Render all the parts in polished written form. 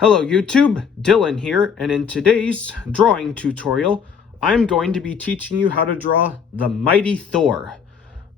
Hello YouTube, Dylan here, and in today's drawing tutorial, I'm going to be teaching you how to draw the mighty Thor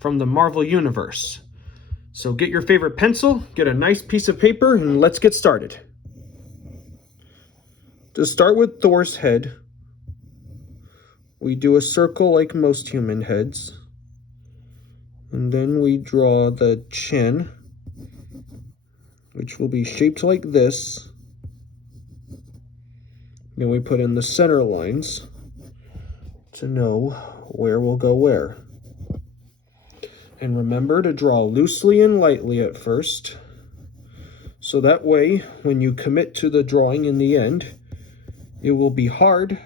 from the Marvel Universe. So get your favorite pencil, get a nice piece of paper, and let's get started. To start with Thor's head, we do a circle like most human heads, and then we draw the chin, which will be shaped like this. Then we put in the center lines to know where will go where. And remember to draw loosely and lightly at first, so that way when you commit to the drawing in the end, it will be hard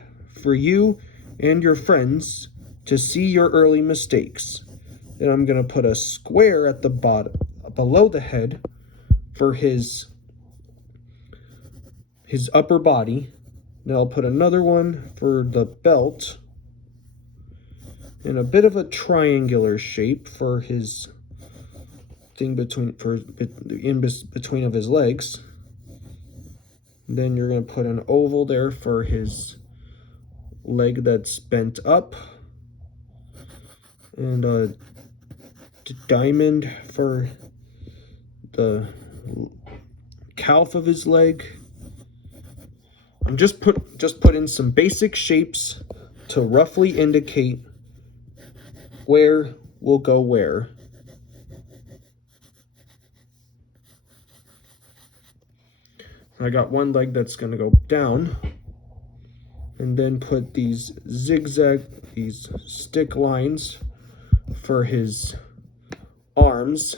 for you and your friends to see your early mistakes. Then I'm going to put a square at the bottom, below the head, for his upper body. Then I'll put another one for the belt, and a bit of a triangular shape for his thing between of his legs. Then you're going to put an oval there for his leg that's bent up, and a diamond for the calf of his leg. I'm just put in some basic shapes to roughly indicate where will go where. I got one leg that's going to go down, and then put these stick lines for his arms.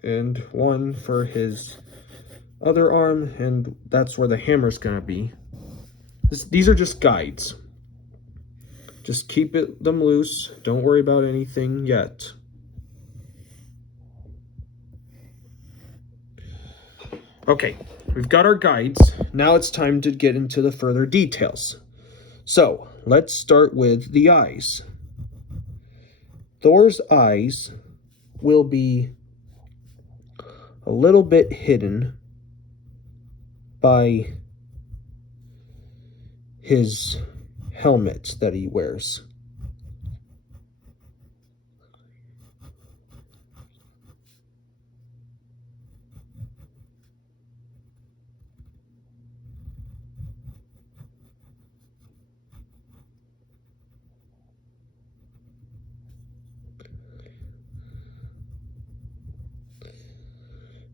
And one for his other arm, and that's where the hammer's gonna be. These are just guides. Just keep them loose. Don't worry about anything yet. Okay, we've got our guides. Now it's time to get into the further details. So, let's start with the eyes. Thor's eyes will be a little bit hidden by his helmet that he wears.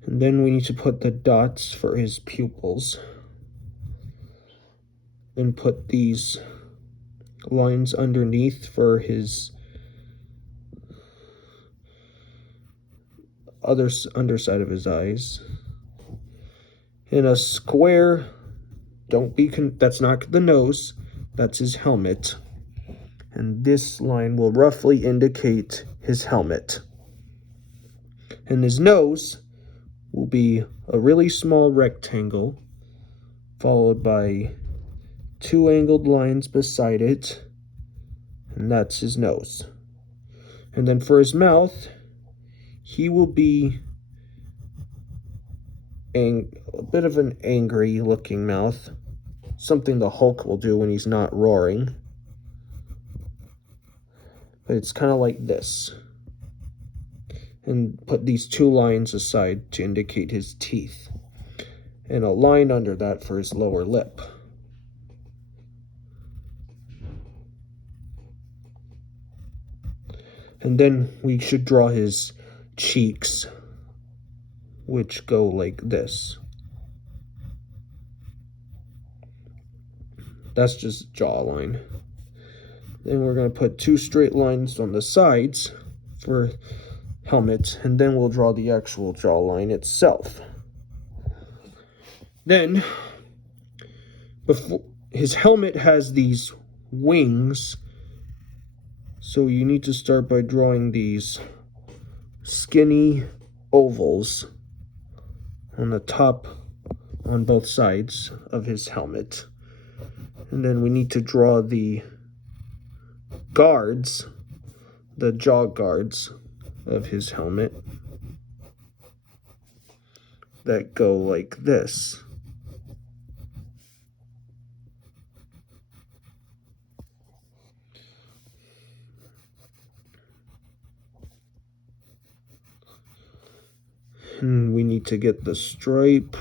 And then we need to put the dots for his pupils, and put these lines underneath for his underside of his eyes. And a square, that's not the nose, that's his helmet. And this line will roughly indicate his helmet. And his nose will be a really small rectangle, followed by two angled lines beside it, and that's his nose. And then for his mouth, he will be a bit of an angry looking mouth, something the Hulk will do when he's not roaring. But it's kind of like this. And put these two lines aside to indicate his teeth, and a line under that for his lower lip. And then we should draw his cheeks, which go like this. That's just jawline. Then we're going to put two straight lines on the sides for helmet, and then we'll draw the actual jawline itself. Then, his helmet has these wings, so you need to start by drawing these skinny ovals on the top on both sides of his helmet. And then we need to draw the guards, the jaw guards of his helmet. that go like this. And we need to get the stripe.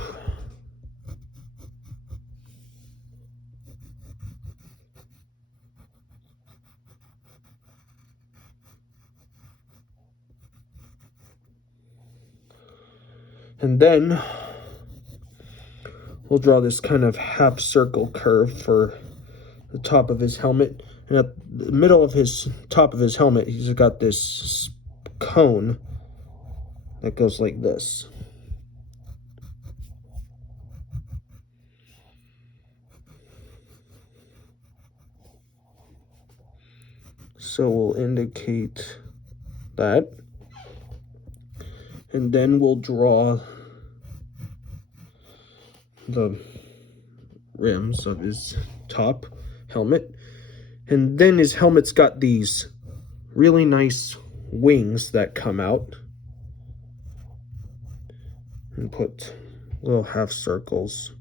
And then we'll draw this kind of half circle curve for the top of his helmet. And at the middle of his top of his helmet, he's got this cone that goes like this. So we'll indicate that. And then we'll draw the rims of his top helmet. And then his helmet's got these really nice wings that come out. And put little half circles.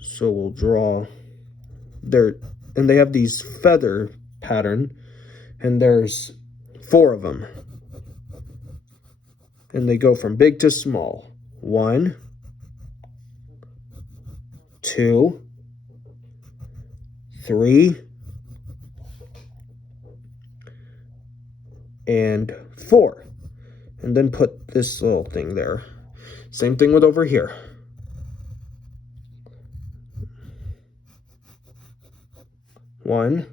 So we'll draw there, and they have these feather pattern, and there's 4 of them. And they go from big to small. 1, 2, 3, and 4. And then put this little thing there. Same thing with over here. One,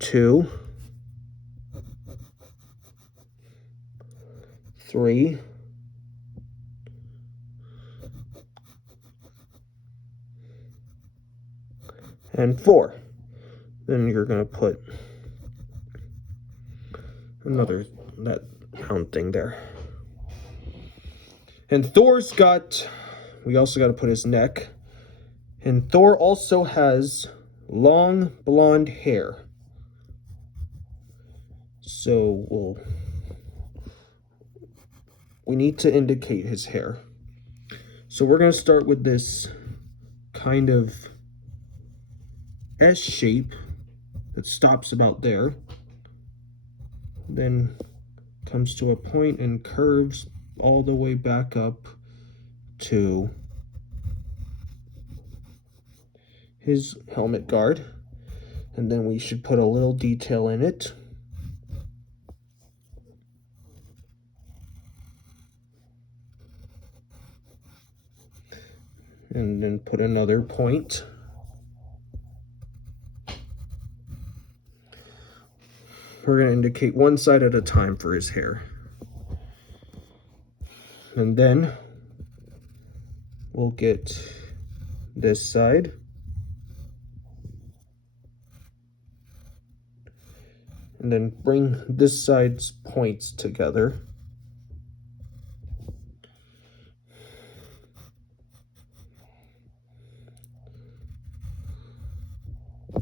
2, 3, and 4. Then you're going to put another, that round thing there. And Thor's got, we also got to put his neck. And Thor also has long blonde hair. So we need to indicate his hair. So we're going to start with this kind of S shape that stops about there, then comes to a point and curves all the way back up to his helmet guard. And then we should put a little detail in it. And then put another point. We're going to indicate one side at a time for his hair. And then we'll get this side. And then bring this side's points together.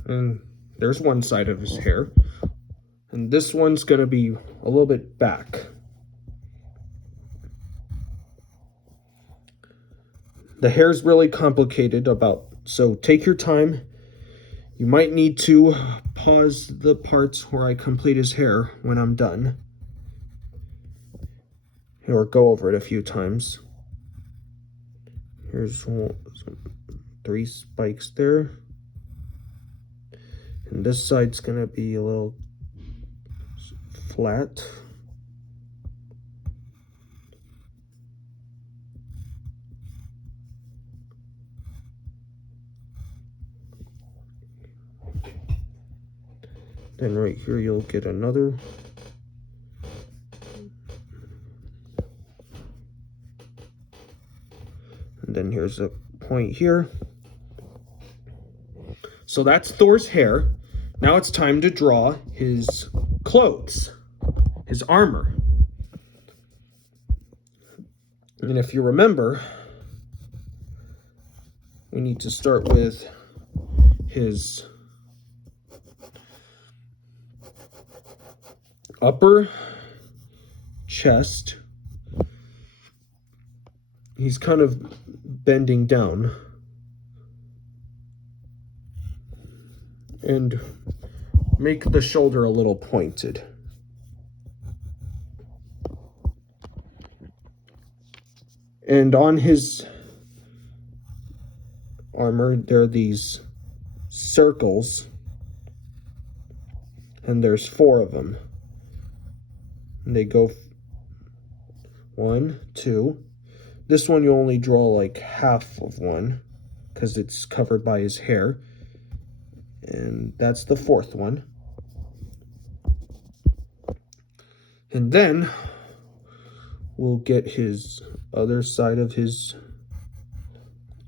And there's one side of his hair. And this one's going to be a little bit back. The hair's really complicated so take your time. You might need to pause the parts where I complete his hair when I'm done. Or go over it a few times. Here's 3 spikes there. And this side's going to be a little flat. Then right here you'll get another. And then here's a point here. So that's Thor's hair. Now it's time to draw his clothes, his armor. And if you remember, we need to start with his upper chest. He's kind of bending down. And make the shoulder a little pointed. And on his armor, there are these circles, and there's 4 of them. And they go 1, 2. This one you only draw like half of one because it's covered by his hair. And that's the 4th one. And then we'll get his other side of his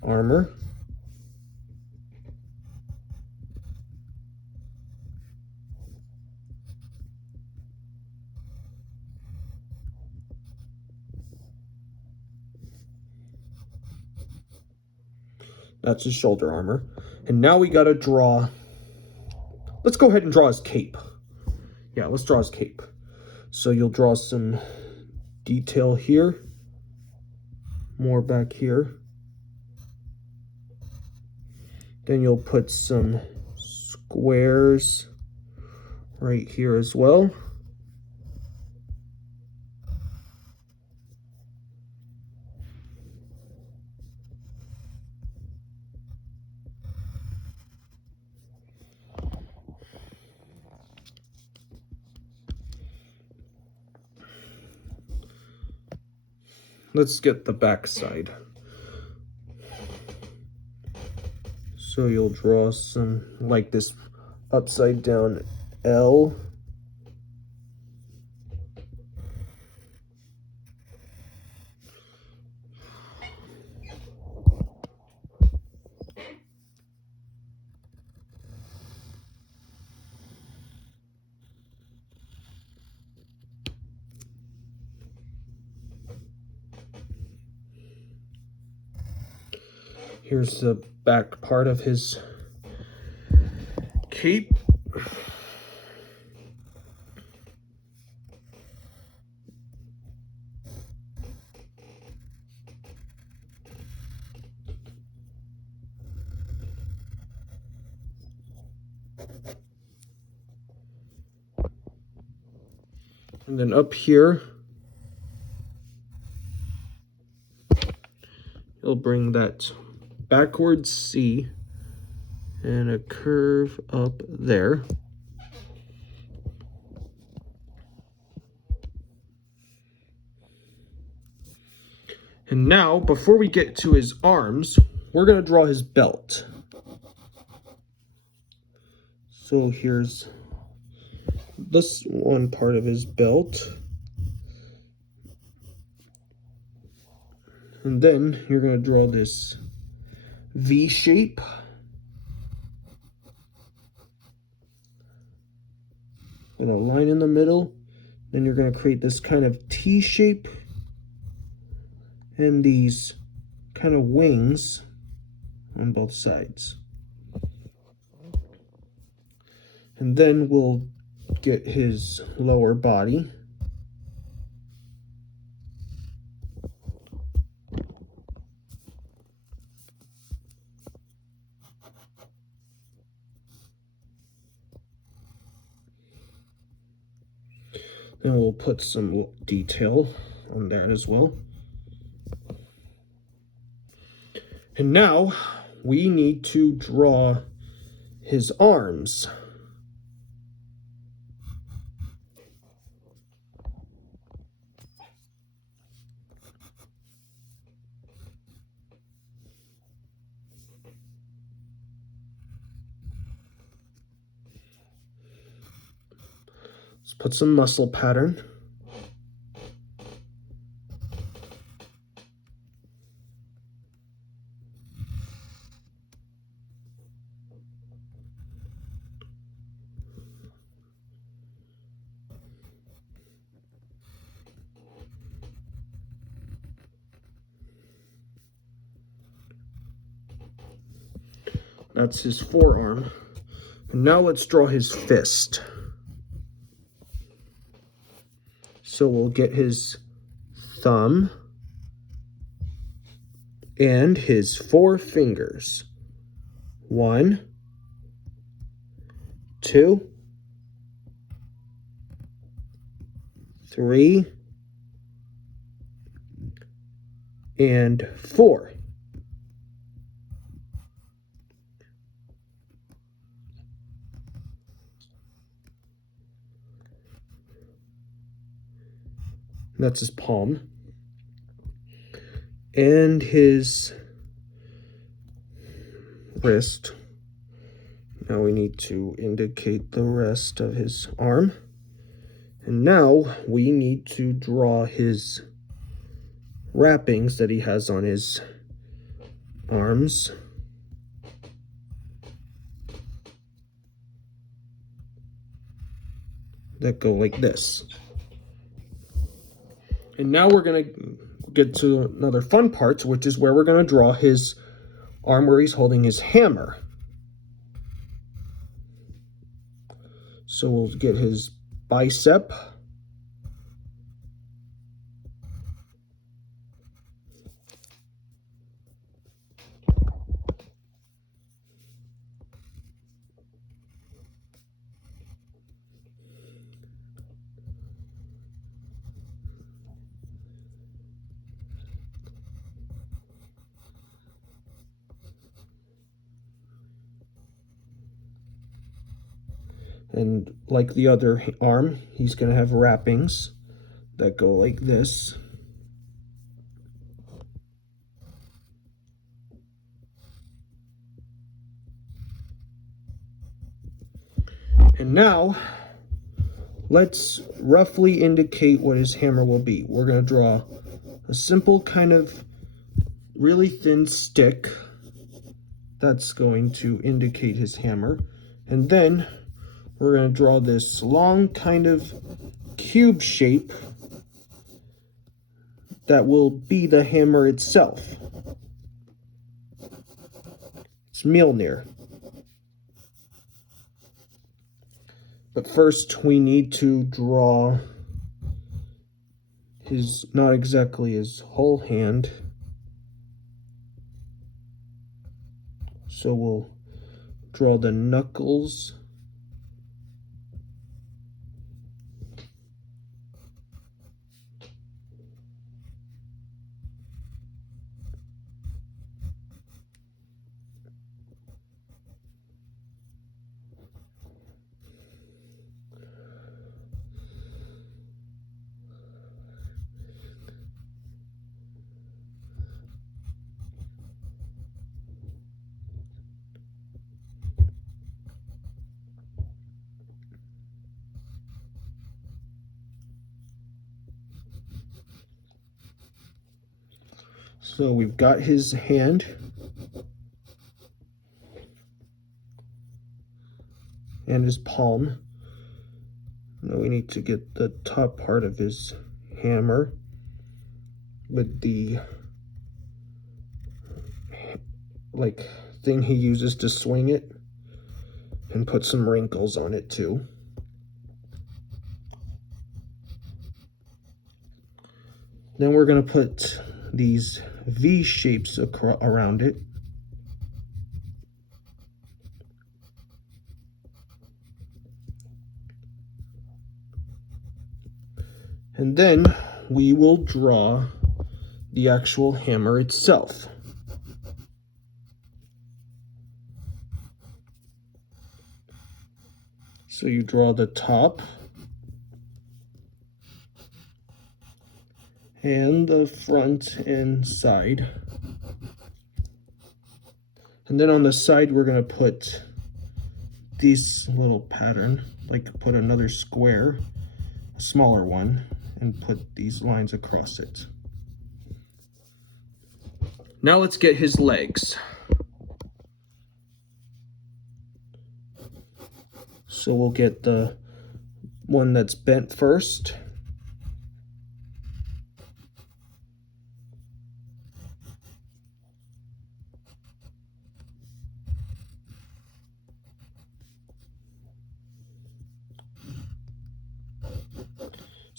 armor. That's his shoulder armor. And now we gotta draw, let's go ahead and draw his cape. Yeah, let's draw his cape. So you'll draw some detail here, more back here. Then you'll put some squares right here as well. Let's get the back side. So you'll draw some, like this upside down L. Here's the back part of his cape. And then up here, you'll bring that backwards C and a curve up there. And now, before we get to his arms, we're going to draw his belt. So here's this one part of his belt. And then you're going to draw this V shape. And a line in the middle. Then you're going to create this kind of T shape. And these kind of wings on both sides. And then we'll get his lower body. Then we'll put some detail on that as well. And now we need to draw his arms. Let's put some muscle pattern. That's his forearm. And now let's draw his fist. So we'll get his thumb and his 4 fingers. 1, 2, 3, and 4. That's his palm. And his wrist. Now we need to indicate the rest of his arm. And now we need to draw his wrappings that he has on his arms. That go like this. And now we're going to get to another fun part, which is where we're going to draw his arm where he's holding his hammer. So we'll get his bicep. And like the other arm, he's going to have wrappings that go like this. And now, let's roughly indicate what his hammer will be. We're going to draw a simple kind of really thin stick that's going to indicate his hammer. And then we're going to draw this long kind of cube shape that will be the hammer itself. It's Mjolnir. But first we need to draw his, not exactly his whole hand. So we'll draw the knuckles. So we've got his hand. And his palm. Now we need to get the top part of his hammer with the thing he uses to swing it, and put some wrinkles on it too. Then we're going to put these V shapes around it. And then we will draw the actual hammer itself. So you draw the top and the front and side. And then on the side, we're going to put this little pattern, like put another square, a smaller one, and put these lines across it. Now let's get his legs. So we'll get the one that's bent first.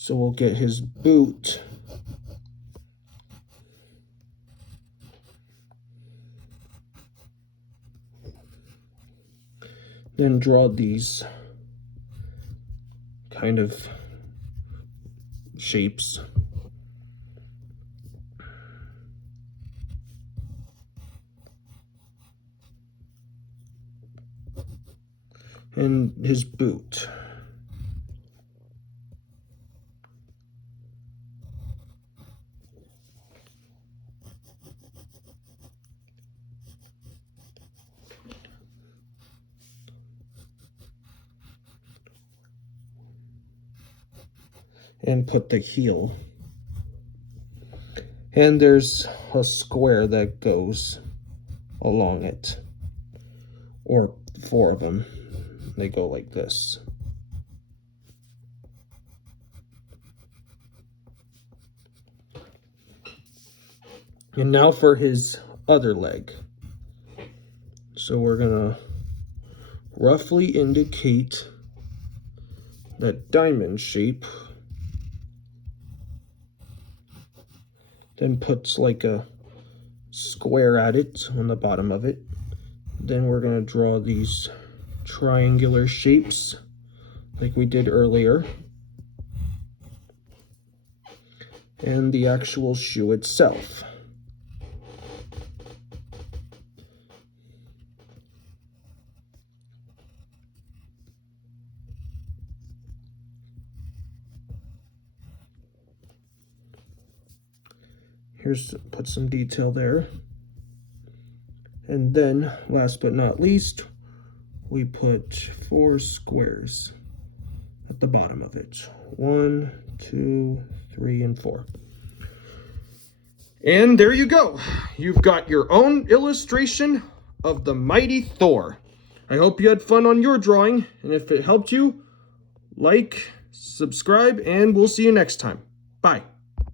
So we'll get his boot. Then draw these kind of shapes. And his boot. And put the heel. And there's a square that goes along it, or 4 of them. They go like this. And now for his other leg. So we're gonna roughly indicate that diamond shape, then puts like a square at it on the bottom of it. Then we're gonna draw these triangular shapes like we did earlier, and the actual shoe itself. Here's put some detail there. And then, last but not least, we put 4 squares at the bottom of it. 1, 2, 3, and 4. And there you go. You've got your own illustration of the mighty Thor. I hope you had fun on your drawing, and if it helped you, like, subscribe, and we'll see you next time. Bye.